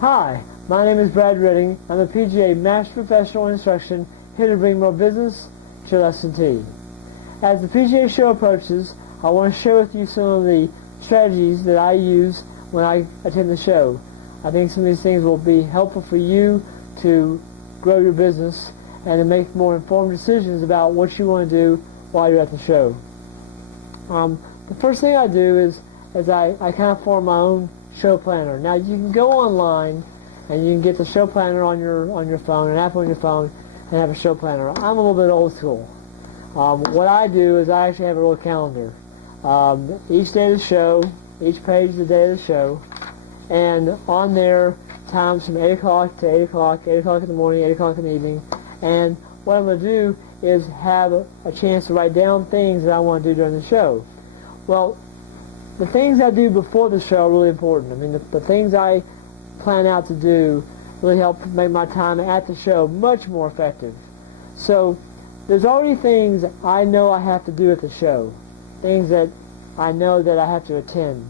Hi, my name is Brad Redding. I'm a PGA Master Professional in Instruction, here to bring more business to your lesson T. As the PGA show approaches, I want to share with you some of the strategies that I use when I attend the show. I think some of these things will be helpful for you to grow your business and to make more informed decisions about what you want to do while you're at the show. The first thing I do is I kind of form my own show planner. Now you can go online and you can get the show planner on your phone, an app on your phone, and have a show planner. I'm a little bit old school. What I do is I actually have a real calendar. Each day of the show, each page is the day of the show, and on there times from 8 o'clock to 8 o'clock, 8 o'clock in the morning, 8 o'clock in the evening. And what I'm going to do is have a chance to write down things that I want to do during the show. Well, the things I do before the show are really important. I mean, the things I plan out to do really help make my time at the show much more effective. So there's already things I know I have to do at the show, things that I know that I have to attend,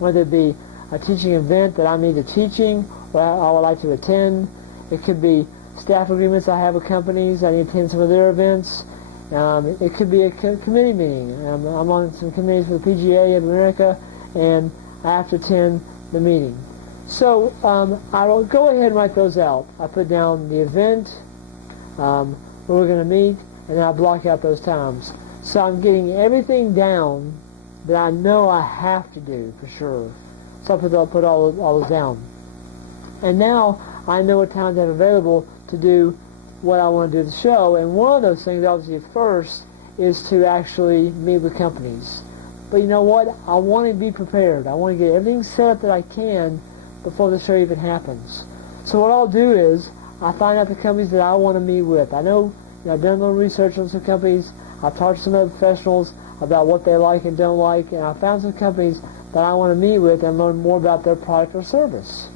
whether it be a teaching event that I'm either teaching or I would like to attend. It could be staff agreements I have with companies. I need to attend some of their events. It could be a committee meeting. I'm on some committees for the PGA of America, and I have to attend the meeting. So I will go ahead and write those out. I put down the event, where we're going to meet, and then I block out those times. So I'm getting everything down that I know I have to do for sure. So I put all those down. And now I know what times I have available to do what I want to do at the show, and one of those things, obviously, at first, is to actually meet with companies. But you know what? I want to be prepared. I want to get everything set up that I can before the show even happens. So what I'll do is I find out the companies that I want to meet with. I know, I've done a little research on some companies. I've talked to some other professionals about what they like and don't like, and I found some companies that I want to meet with and learn more about their product or service.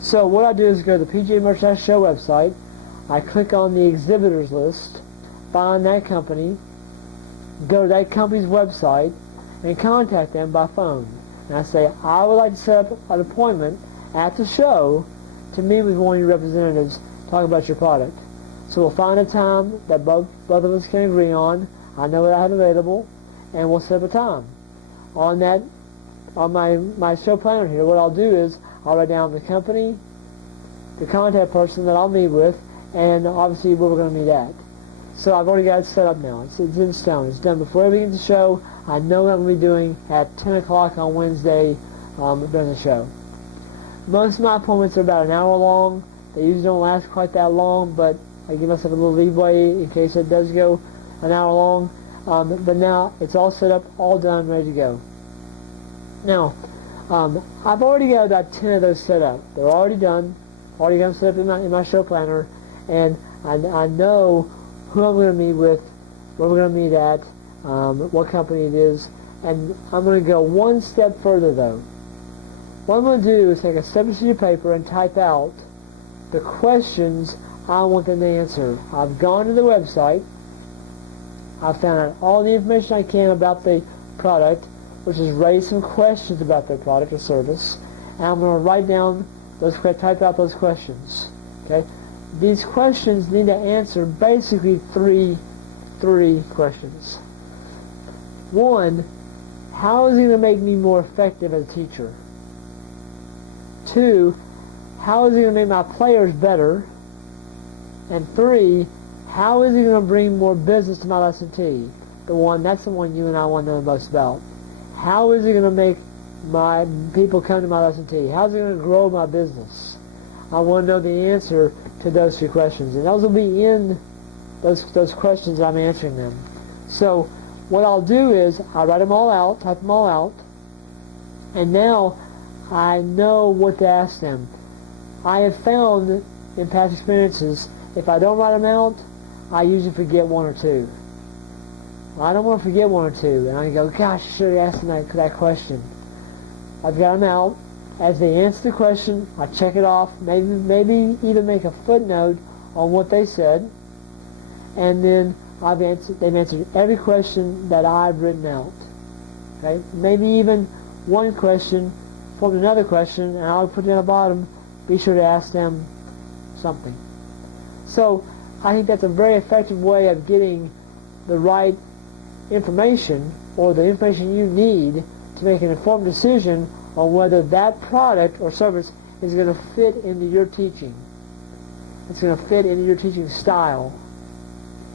So what I do is go to the PGA Merchandise Show website. I click on the exhibitors list, find that company, go to that company's website, and contact them by phone. And I say, I would like to set up an appointment at the show to meet with one of your representatives, talk about your product. So we'll find a time that both of us can agree on. I know what I have available, and we'll set up a time. On my show planner here, what I'll do is I'll write down the company, the contact person that I'll meet with, and obviously where we're going to meet at. So I've already got it set up now. It's in stone. It's done before we get to the show. I know what I'm going to be doing at 10 o'clock on Wednesday during the show. Most of my appointments are about an hour long. They usually don't last quite that long, but I give myself a little leeway in case it does go an hour long. But now it's all set up, all done, ready to go. Now, I've already got about 10 of those set up. They're already done. Already got them set up in my show planner. And I know who I'm going to meet with, where we're going to meet at, what company it is, and I'm going to go one step further though. What I'm going to do is take a 7-sheet of paper and type out the questions I want them to answer. I've gone to the website, I've found out all the information I can about the product, which is raise some questions about their product or service, and I'm going to write down type out those questions. Okay? These questions need to answer basically three questions. One, how is it going to make me more effective as a teacher? Two, how is it going to make my players better? And three, how is it going to bring more business to my lesson T? That's the one you and I want to know most about. How is it going to make my people come to my lesson T? How is it going to grow my business? I want to know the answer to those 2 questions, and those will be in those questions I'm answering them. So what I'll do is I write them all out, type them all out, and now I know what to ask them. I have found in past experiences, if I don't write them out, I usually forget 1 or 2. I don't want to forget 1 or 2, and I go, gosh, I should have asked them that question. I've got them out. As they answer the question, I check it off, maybe even make a footnote on what they said, and then they've answered every question that I've written out. Okay? Maybe even one question formed another question, and I'll put down the bottom, be sure to ask them something. So I think that's a very effective way of getting the right information, or the information you need to make an informed decision on whether that product or service is going to fit into your teaching. It's going to fit into your teaching style,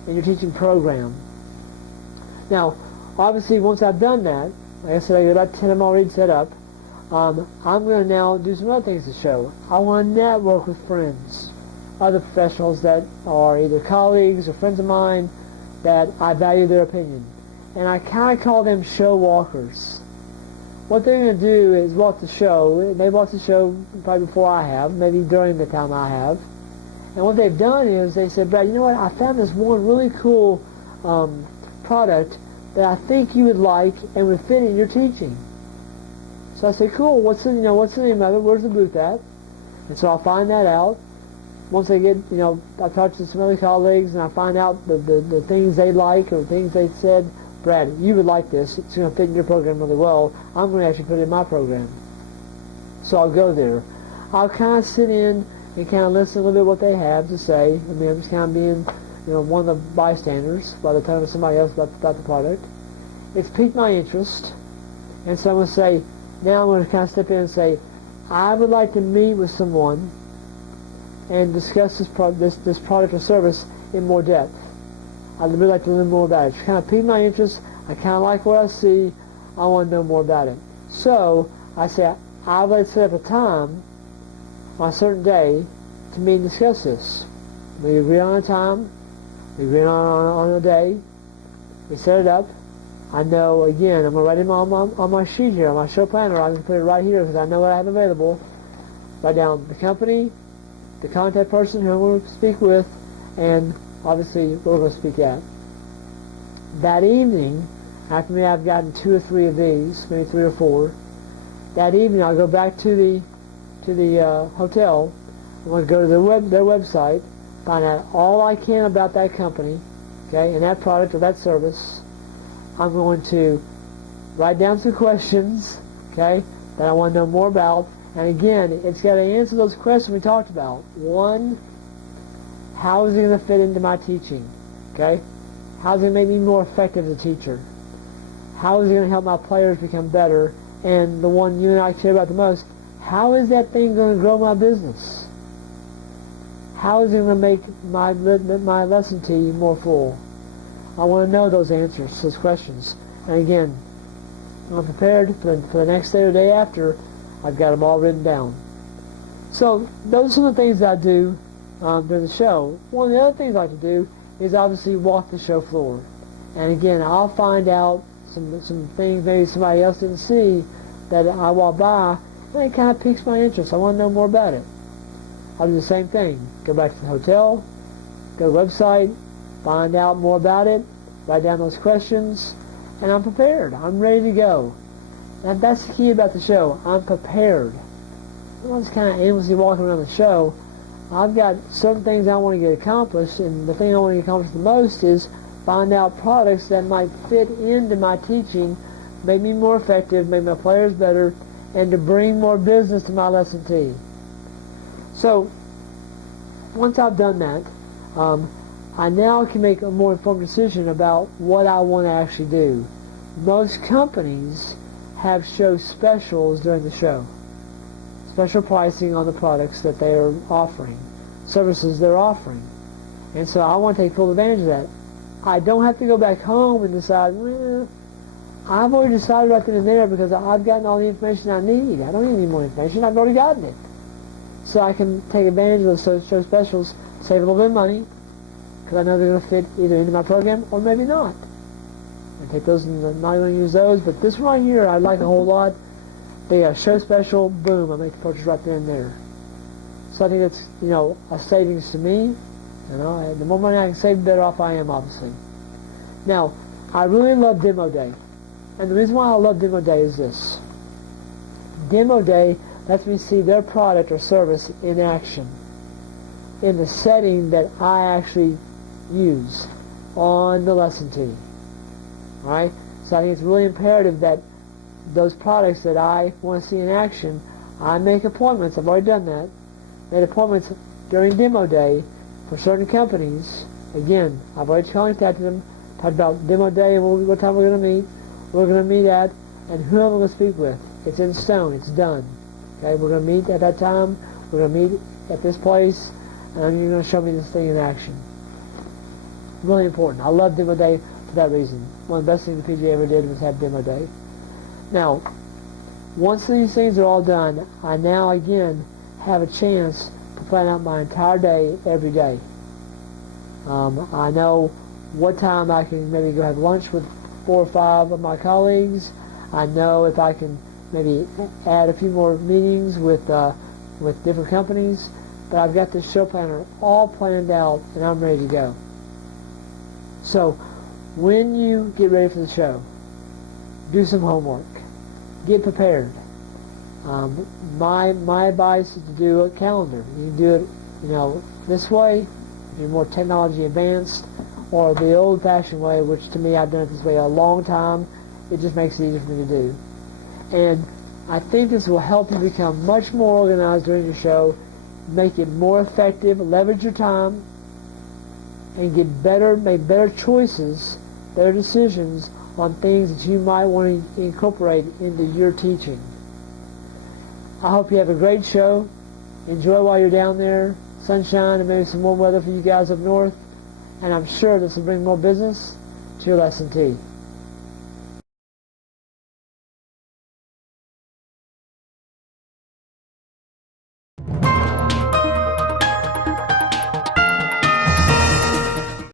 in your teaching program. Now, obviously, once I've done that, like I said, I got about 10 of them already set up. I'm going to now do some other things to show. I want to network with friends, other professionals that are either colleagues or friends of mine that I value their opinion. And I kind of call them show walkers. What they're going to do is walk the show. They walk the show probably before I have, maybe during the time I have. And what they've done is they said, Brad, you know what, I found this one really cool product that I think you would like and would fit in your teaching. So I say, cool, what's the name of it? Where's the booth at? And so I'll find that out. Once I get, I talk to some other colleagues and I find out the things they like or things they said, Brad, you would like this. It's going to fit in your program really well. I'm going to actually put it in my program. So I'll go there. I'll kind of sit in and kind of listen a little bit what they have to say. I mean, I'm just kind of being, one of the bystanders by the time of somebody else about the product. It's piqued my interest. And so I'm going to say, now I'm going to kind of step in and say, I would like to meet with someone and discuss this product or service in more depth. I'd really like to learn more about it. It's kind of piqued my interest. I kind of like what I see. I want to know more about it. So I say, I would like to set up a time on a certain day to meet and discuss this. We agree on a time. We agree on a day. We set it up. I know, again, I'm going to write it on my sheet here, on my show planner. I'm going to put it right here because I know what I have available. Write down the company, the contact person who I'm going to speak with, and obviously what we're going to speak at. That evening, after me I've gotten 2 or 3 of these, maybe 3 or 4, that evening I'll go back to the hotel. I'm going to go to their website, find out all I can about that company, okay, and that product or that service. I'm going to write down some questions, okay, that I want to know more about. And again, it's got to answer those questions we talked about. 1, how is it going to fit into my teaching? Okay? How is it going to make me more effective as a teacher? How is it going to help my players become better? And the one you and I care about the most, how is that thing going to grow my business? How is it going to make my lesson to you more full? I want to know those answers to those questions. And again, I'm prepared for the next day or day after. I've got them all written down. So those are some of the things that I do during the show. One of the other things I like to do is obviously walk the show floor. And again, I'll find out some things maybe somebody else didn't see that I walk by, and it kind of piques my interest. I want to know more about it. I'll do the same thing. Go back to the hotel, go to the website, find out more about it, write down those questions, and I'm prepared. I'm ready to go. And that's the key about the show. I'm prepared. I'm not just kind of aimlessly walking around the show. I've got certain things I want to get accomplished, and the thing I want to get accomplished the most is find out products that might fit into my teaching, make me more effective, make my players better, and to bring more business to my lesson tee. So, once I've done that, I now can make a more informed decision about what I want to actually do. Most companies have show specials during the show. Special pricing on the products that they are offering, services they're offering. And so I want to take full advantage of that. I don't have to go back home and decide, I've already decided right then and there because I've gotten all the information I need. I don't need any more information. I've already gotten it. So I can take advantage of those show specials, save a little bit of money, because I know they're going to fit either into my program or maybe not. I take those and I'm not going to use those, but this one right here I like a whole lot. The show special, boom, I make the purchase right then and there. So I think that's, a savings to me. The more money I can save, the better off I am, obviously. Now, I really love Demo Day. And the reason why I love Demo Day is this. Demo Day lets me see their product or service in action, in the setting that I actually use on the lesson tee. All right? So I think it's really imperative that those products that I want to see in action, I make appointments. I've already done that. made appointments during demo day for certain companies. Again, I've already contacted them, talked about demo day and what time we're going to meet, where we're going to meet at, and who I'm going to speak with. It's in stone. It's done. Okay, we're going to meet at that time. We're going to meet at this place, and you're going to show me this thing in action. Really important. I love demo day for that reason. One of the best things the PGA ever did was have demo day. Now, once these things are all done, I now again have a chance to plan out my entire day every day. I know what time I can maybe go have lunch with 4 or 5 of my colleagues. I know if I can maybe add a few more meetings with different companies. But I've got this show planner all planned out, and I'm ready to go. So when you get ready for the show, do some homework. Get prepared. My advice is to do a calendar. You can do it, this way, if you're more technology advanced, or the old-fashioned way, which to me I've done it this way a long time. It just makes it easier for me to do. And I think this will help you become much more organized during your show, make it more effective, leverage your time, and make better choices, better decisions on things that you might want to incorporate into your teaching. I hope you have a great show. Enjoy while you're down there. Sunshine and maybe some warm weather for you guys up north. And I'm sure this will bring more business to your lesson tee.